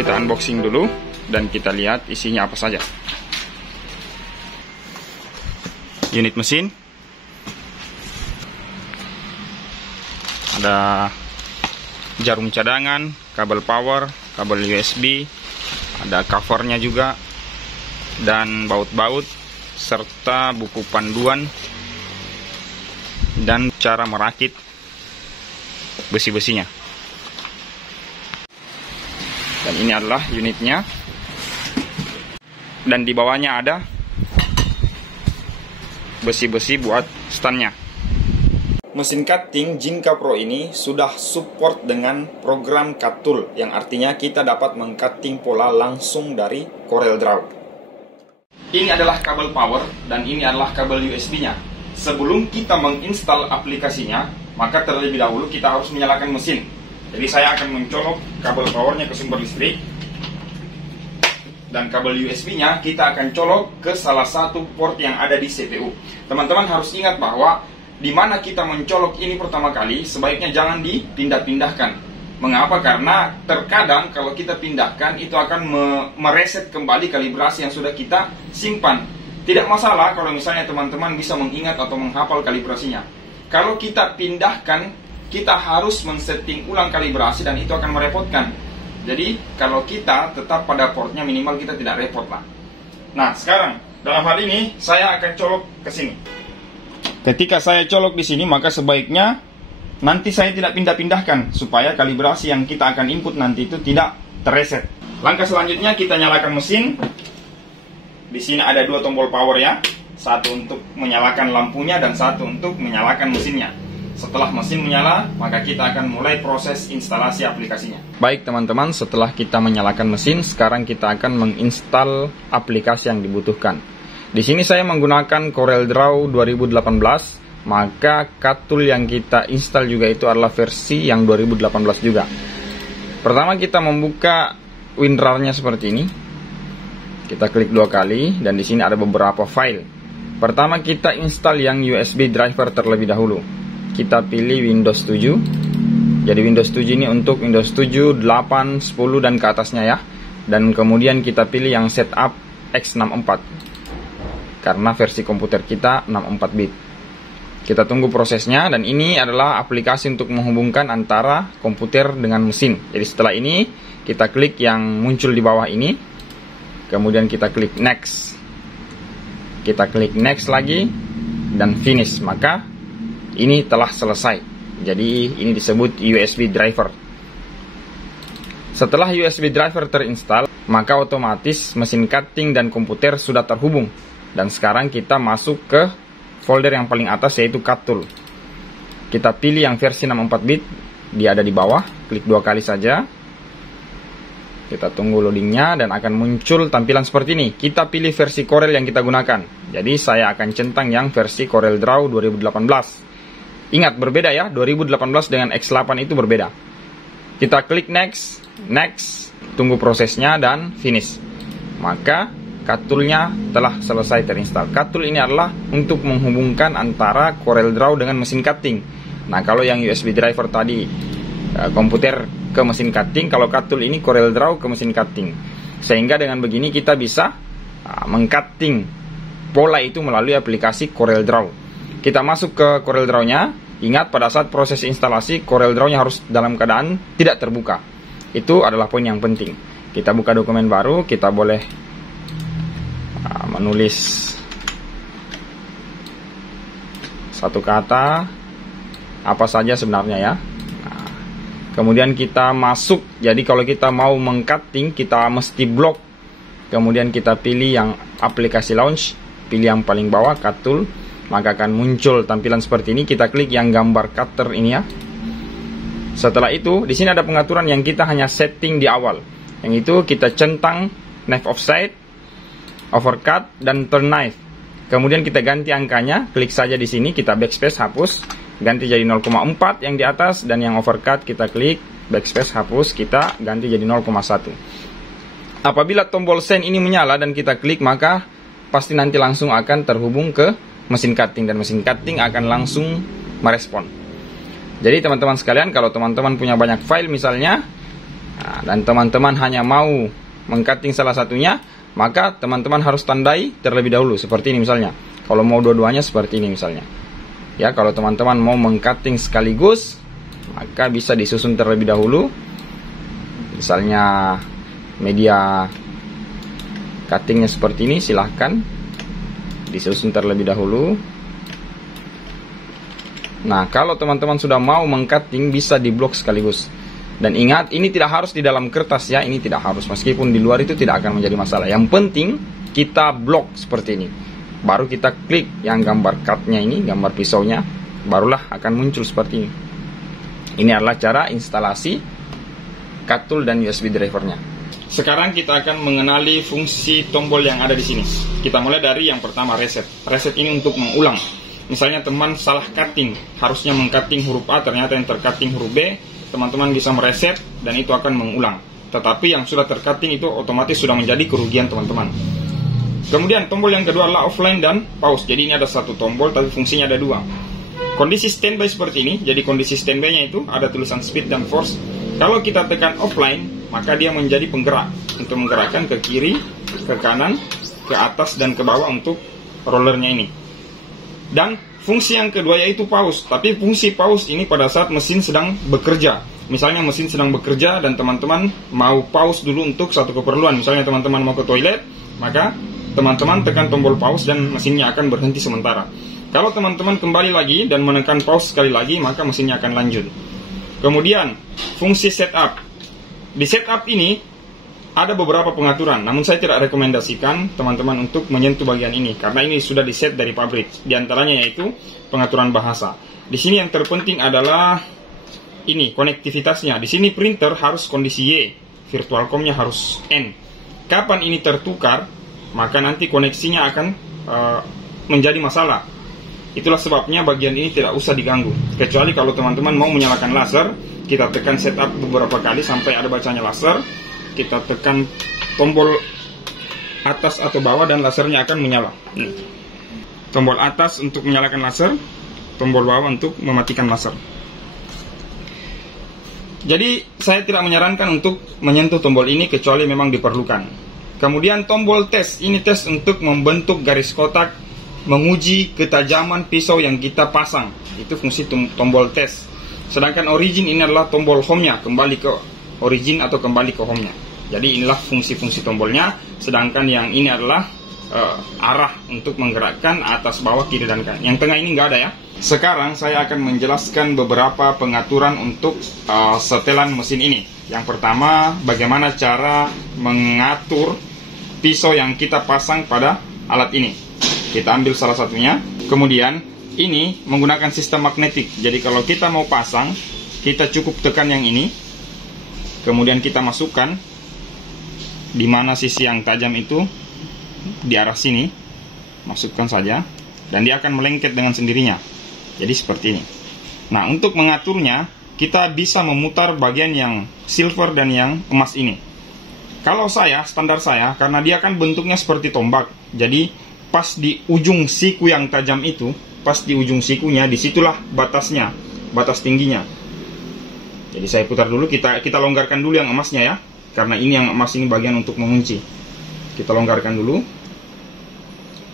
Kita unboxing dulu dan kita lihat isinya apa saja. Unit mesin, ada jarum cadangan, kabel power, kabel USB, ada covernya juga, dan baut-baut serta buku panduan dan cara merakit besi-besinya. Dan ini adalah unitnya, dan di bawahnya ada besi-besi buat standnya. Mesin cutting Jinka Pro ini sudah support dengan program cut tool, yang artinya kita dapat meng-cutting pola langsung dari CorelDRAW. Ini adalah kabel power dan ini adalah kabel USB-nya. Sebelum kita menginstal aplikasinya, maka terlebih dahulu kita harus menyalakan mesin. Jadi saya akan mencolok kabel powernya ke sumber listrik, dan kabel USB-nya kita akan colok ke salah satu port yang ada di CPU. Teman-teman harus ingat bahwa di mana kita mencolok ini pertama kali, sebaiknya jangan dipindah-pindahkan. Mengapa? Karena terkadang kalau kita pindahkan, itu akan mereset kembali kalibrasi yang sudah kita simpan. Tidak masalah kalau misalnya teman-teman bisa mengingat atau menghafal kalibrasinya. Kalau kita pindahkan, kita harus men-setting ulang kalibrasi dan itu akan merepotkan. Jadi kalau kita tetap pada portnya, minimal kita tidak repot lah. Nah sekarang dalam hal ini saya akan colok ke sini. Ketika saya colok di sini, maka sebaiknya nanti saya tidak pindah-pindahkan supaya kalibrasi yang kita akan input nanti itu tidak terreset. Langkah selanjutnya kita nyalakan mesin. Di sini ada dua tombol power ya, satu untuk menyalakan lampunya dan satu untuk menyalakan mesinnya. Setelah mesin menyala, maka kita akan mulai proses instalasi aplikasinya. Baik teman-teman, setelah kita menyalakan mesin, sekarang kita akan menginstal aplikasi yang dibutuhkan. Di sini saya menggunakan CorelDRAW 2018, maka cut tool yang kita install juga itu adalah versi yang 2018 juga. Pertama kita membuka WinRAR-nya seperti ini. Kita klik dua kali dan di sini ada beberapa file. Pertama kita install yang USB driver terlebih dahulu. Kita pilih Windows 7. Jadi Windows 7 ini untuk Windows 7, 8, 10 dan ke atasnya ya. Dan kemudian kita pilih yang setup x64, karena versi komputer kita 64 bit. Kita tunggu prosesnya, dan ini adalah aplikasi untuk menghubungkan antara komputer dengan mesin. Jadi setelah ini kita klik yang muncul di bawah ini, kemudian kita klik next. Kita klik next lagi dan finish, maka ini telah selesai. Jadi ini disebut USB driver. Setelah USB driver terinstall, maka otomatis mesin cutting dan komputer sudah terhubung. Dan sekarang kita masuk ke folder yang paling atas, yaitu cut tool. Kita pilih yang versi 64 bit, dia ada di bawah, klik dua kali saja. Kita tunggu loadingnya dan akan muncul tampilan seperti ini. Kita pilih versi Corel yang kita gunakan. Jadi saya akan centang yang versi CorelDRAW 2018. Ingat, berbeda ya, 2018 dengan X8 itu berbeda. Kita klik next, next, tunggu prosesnya dan finish. Maka cut tool-nya telah selesai terinstall. Cut tool ini adalah untuk menghubungkan antara CorelDRAW dengan mesin cutting. Nah, kalau yang USB driver tadi komputer ke mesin cutting, kalau cut tool ini CorelDRAW ke mesin cutting. Sehingga dengan begini kita bisa meng-cutting pola itu melalui aplikasi CorelDRAW. Kita masuk ke CorelDRAW-nya. Ingat, pada saat proses instalasi, CorelDRAW-nya harus dalam keadaan tidak terbuka. Itu adalah poin yang penting. Kita buka dokumen baru, kita boleh menulis satu kata, apa saja sebenarnya ya. Nah, kemudian kita masuk. Jadi kalau kita mau meng-cutting, kita mesti blok. Kemudian kita pilih yang aplikasi launch, pilih yang paling bawah, cut tool. Maka akan muncul tampilan seperti ini. Kita klik yang gambar cutter ini ya. Setelah itu, di sini ada pengaturan yang kita hanya setting di awal. Yang itu kita centang knife offset, overcut, dan turn knife. Kemudian kita ganti angkanya. Klik saja di sini, kita backspace hapus, ganti jadi 0,4 yang di atas, dan yang overcut kita klik backspace hapus, kita ganti jadi 0,1. Apabila tombol send ini menyala dan kita klik, maka pasti nanti langsung akan terhubung ke mesin cutting, dan mesin cutting akan langsung merespon. Jadi teman-teman sekalian, kalau teman-teman punya banyak file misalnya, Nah, dan teman-teman hanya mau mengcutting salah satunya, maka teman-teman harus tandai terlebih dahulu. Seperti ini misalnya. Kalau mau dua-duanya seperti ini misalnya. Ya, kalau teman-teman mau mengcutting sekaligus, maka bisa disusun terlebih dahulu. Misalnya media cuttingnya seperti ini, silahkan disusun terlebih dahulu. Nah, kalau teman-teman sudah mau mengcutting, bisa diblok sekaligus. Dan ingat, ini tidak harus di dalam kertas ya, ini tidak harus. Meskipun di luar itu tidak akan menjadi masalah. Yang penting kita blok seperti ini. Baru kita klik yang gambar cutnya ini, gambar pisaunya, barulah akan muncul seperti ini. Ini adalah cara instalasi cut tool dan USB drivernya. Sekarang kita akan mengenali fungsi tombol yang ada di sini. Kita mulai dari yang pertama, reset. Reset ini untuk mengulang. Misalnya teman salah cutting, harusnya mengcutting huruf A, ternyata yang tercutting huruf B, teman-teman bisa mereset dan itu akan mengulang. Tetapi yang sudah tercutting itu otomatis sudah menjadi kerugian teman-teman. Kemudian tombol yang kedua adalah offline dan pause. Jadi ini ada satu tombol tapi fungsinya ada dua. Kondisi standby seperti ini. Jadi kondisi standby-nya itu ada tulisan speed dan force. Kalau kita tekan offline, maka dia menjadi penggerak untuk menggerakkan ke kiri, ke kanan, ke atas dan ke bawah untuk rollernya ini. Dan fungsi yang kedua yaitu pause. Tapi fungsi pause ini pada saat mesin sedang bekerja. Misalnya mesin sedang bekerja dan teman-teman mau pause dulu untuk satu keperluan. Misalnya teman-teman mau ke toilet, maka teman-teman tekan tombol pause dan mesinnya akan berhenti sementara. Kalau teman-teman kembali lagi dan menekan pause sekali lagi, maka mesinnya akan lanjut. Kemudian fungsi setup. Di setup ini ada beberapa pengaturan, namun saya tidak rekomendasikan teman-teman untuk menyentuh bagian ini karena ini sudah di-set dari pabrik. Di antaranya yaitu pengaturan bahasa. Di sini yang terpenting adalah ini konektivitasnya. Di sini printer harus kondisi Y, virtual com-nya harus N. Kapan ini tertukar, maka nanti koneksinya akan menjadi masalah. Itulah sebabnya bagian ini tidak usah diganggu. Kecuali kalau teman-teman mau menyalakan laser, kita tekan setup beberapa kali sampai ada bacanya laser. Kita tekan tombol atas atau bawah dan lasernya akan menyala. Tombol atas untuk menyalakan laser, tombol bawah untuk mematikan laser. Jadi saya tidak menyarankan untuk menyentuh tombol ini kecuali memang diperlukan. Kemudian tombol tes, ini tes untuk membentuk garis kotak, menguji ketajaman pisau yang kita pasang. Itu fungsi tombol tes. Sedangkan origin ini adalah tombol home-nya, kembali ke origin atau kembali ke home-nya. Jadi inilah fungsi-fungsi tombolnya. Sedangkan yang ini adalah arah untuk menggerakkan atas, bawah, kiri, dan kanan. Yang tengah ini nggak ada ya. Sekarang saya akan menjelaskan beberapa pengaturan untuk setelan mesin ini. Yang pertama, bagaimana cara mengatur pisau yang kita pasang pada alat ini. Kita ambil salah satunya. Kemudian ini menggunakan sistem magnetik. Jadi kalau kita mau pasang, kita cukup tekan yang ini. Kemudian kita masukkan di mana sisi yang tajam itu, di arah sini. Masukkan saja dan dia akan melengket dengan sendirinya. Jadi seperti ini. Nah, untuk mengaturnya kita bisa memutar bagian yang silver dan yang emas ini. Kalau saya, standar saya, karena dia kan bentuknya seperti tombak. Jadi pas di ujung siku yang tajam itu, pas di ujung sikunya, disitulah batasnya, batas tingginya. Jadi saya putar dulu, kita longgarkan dulu yang emasnya ya, karena ini yang emas ini bagian untuk mengunci. Kita longgarkan dulu.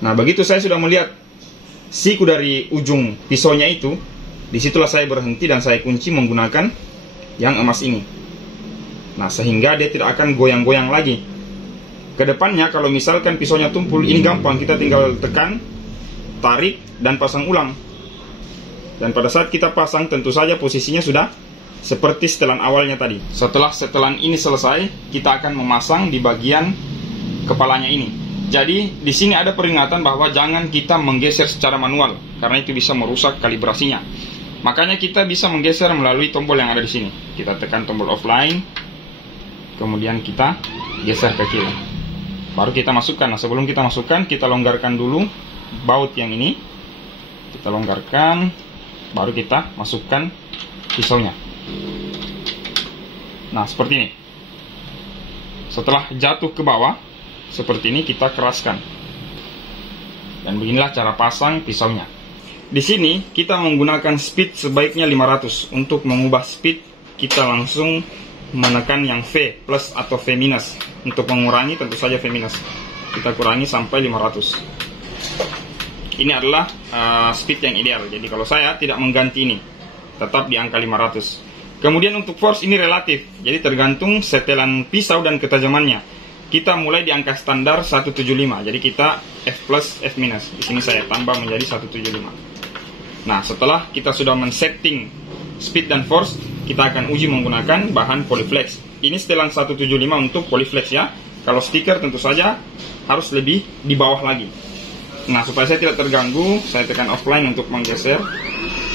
Nah, begitu saya sudah melihat siku dari ujung pisaunya itu, disitulah saya berhenti dan saya kunci menggunakan yang emas ini. Nah, sehingga dia tidak akan goyang-goyang lagi. Kedepannya kalau misalkan pisaunya tumpul, ini gampang, kita tinggal tekan, tarik, dan pasang ulang. Dan pada saat kita pasang, tentu saja posisinya sudah seperti setelan awalnya tadi. Setelah setelan ini selesai, kita akan memasang di bagian kepalanya ini. Jadi di sini ada peringatan bahwa jangan kita menggeser secara manual, karena itu bisa merusak kalibrasinya. Makanya kita bisa menggeser melalui tombol yang ada di sini. Kita tekan tombol offline, kemudian kita geser ke kiri. Baru kita masukkan. Nah, sebelum kita masukkan, kita longgarkan dulu baut yang ini. Kita longgarkan, baru kita masukkan pisaunya. Nah, seperti ini. Setelah jatuh ke bawah, seperti ini kita keraskan. Dan beginilah cara pasang pisaunya. Di sini kita menggunakan speed sebaiknya 500. Untuk mengubah speed, kita langsung menekan yang V plus atau V minus. Untuk mengurangi tentu saja V minus. Kita kurangi sampai 500. Ini adalah speed yang ideal. Jadi kalau saya tidak mengganti ini, tetap di angka 500. Kemudian untuk force ini relatif. Jadi tergantung setelan pisau dan ketajamannya. Kita mulai di angka standar 175. Jadi kita F plus F minus. Di sini saya tambah menjadi 175. Nah, setelah kita sudah men-setting speed dan force, kita akan uji menggunakan bahan polyflex. Ini setelan 175 untuk polyflex ya. Kalau stiker tentu saja harus lebih di bawah lagi. Nah, supaya saya tidak terganggu, saya tekan offline untuk menggeser.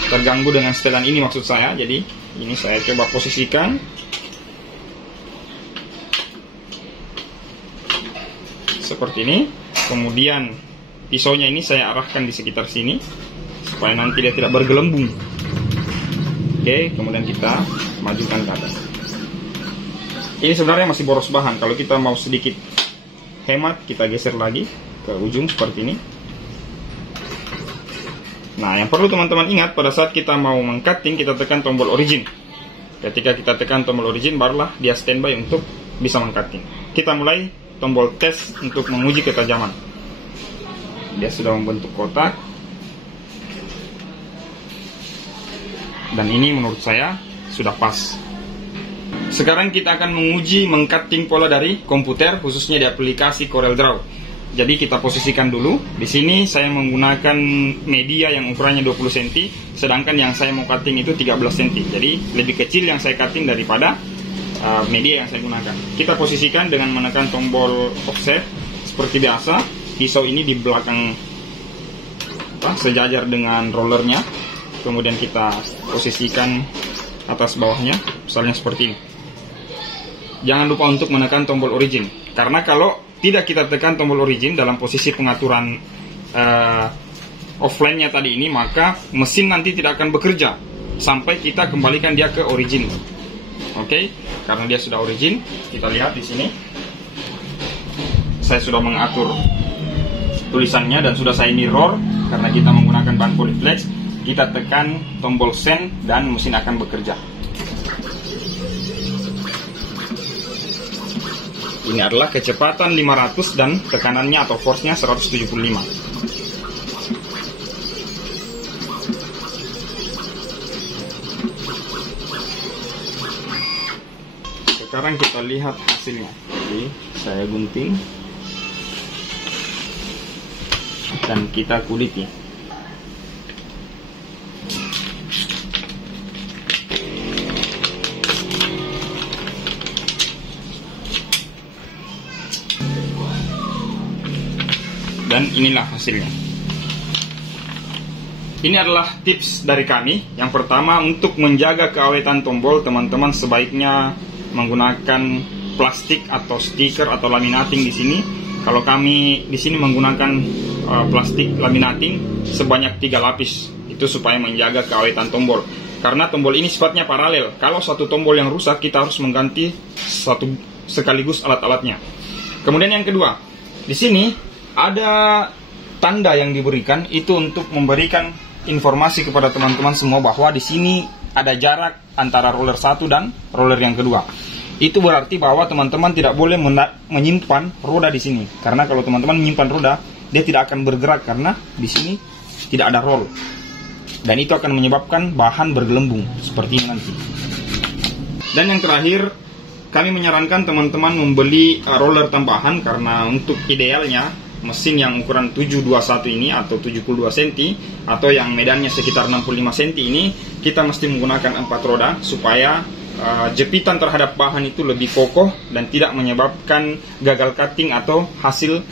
Terganggu dengan setelan ini maksud saya. Jadi ini saya coba posisikan. Seperti ini. Kemudian pisaunya ini saya arahkan di sekitar sini supaya nanti dia tidak bergelembung. Oke, kemudian kita majukan ke atas. Ini sebenarnya masih boros bahan. Kalau kita mau sedikit hemat, kita geser lagi ke ujung seperti ini. Nah, yang perlu teman-teman ingat, pada saat kita mau meng-cutting, kita tekan tombol origin. Ketika kita tekan tombol origin, barulah dia standby untuk bisa meng-cutting. Kita mulai tombol tes untuk menguji ketajaman. Dia sudah membentuk kotak. Dan ini menurut saya sudah pas. Sekarang kita akan menguji meng-cutting pola dari komputer, khususnya di aplikasi CorelDRAW. Jadi kita posisikan dulu. Di sini saya menggunakan media yang ukurannya 20 cm, sedangkan yang saya mau cutting itu 13 cm. Jadi lebih kecil yang saya cutting daripada media yang saya gunakan. Kita posisikan dengan menekan tombol offset seperti biasa. Pisau ini di belakang sejajar dengan rollernya. Kemudian kita posisikan atas bawahnya, misalnya seperti ini. Jangan lupa untuk menekan tombol origin, karena kalau tidak kita tekan tombol origin dalam posisi pengaturan offline-nya tadi ini, maka mesin nanti tidak akan bekerja sampai kita kembalikan dia ke origin. Oke, karena dia sudah origin, kita lihat di sini. Saya sudah mengatur tulisannya dan sudah saya mirror karena kita menggunakan bahan polyflex. Kita tekan tombol send dan mesin akan bekerja. Ini adalah kecepatan 500 dan tekanannya atau force-nya 175. Sekarang kita lihat hasilnya. Jadi saya gunting dan kita kuliti. Dan inilah hasilnya. Ini adalah tips dari kami. Yang pertama, untuk menjaga keawetan tombol, teman-teman sebaiknya menggunakan plastik atau stiker atau laminating di sini. Kalau kami di sini menggunakan plastik laminating sebanyak 3 lapis. Itu supaya menjaga keawetan tombol. Karena tombol ini sifatnya paralel. Kalau satu tombol yang rusak, kita harus mengganti satu sekaligus alat-alatnya. Kemudian yang kedua, di sini ada tanda yang diberikan itu untuk memberikan informasi kepada teman-teman semua bahwa di sini ada jarak antara roller satu dan roller yang kedua. Itu berarti bahwa teman-teman tidak boleh menyimpan roda di sini, karena kalau teman-teman menyimpan roda, dia tidak akan bergerak karena di sini tidak ada roll. Dan itu akan menyebabkan bahan bergelembung seperti ini nanti. Dan yang terakhir, kami menyarankan teman-teman membeli roller tambahan karena untuk idealnya mesin yang ukuran 721 ini atau 72 cm atau yang medannya sekitar 65 cm ini, kita mesti menggunakan 4 roda supaya jepitan terhadap bahan itu lebih kokoh dan tidak menyebabkan gagal cutting atau hasil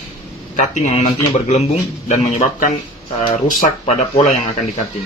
cutting yang nantinya bergelembung dan menyebabkan rusak pada pola yang akan di cutting.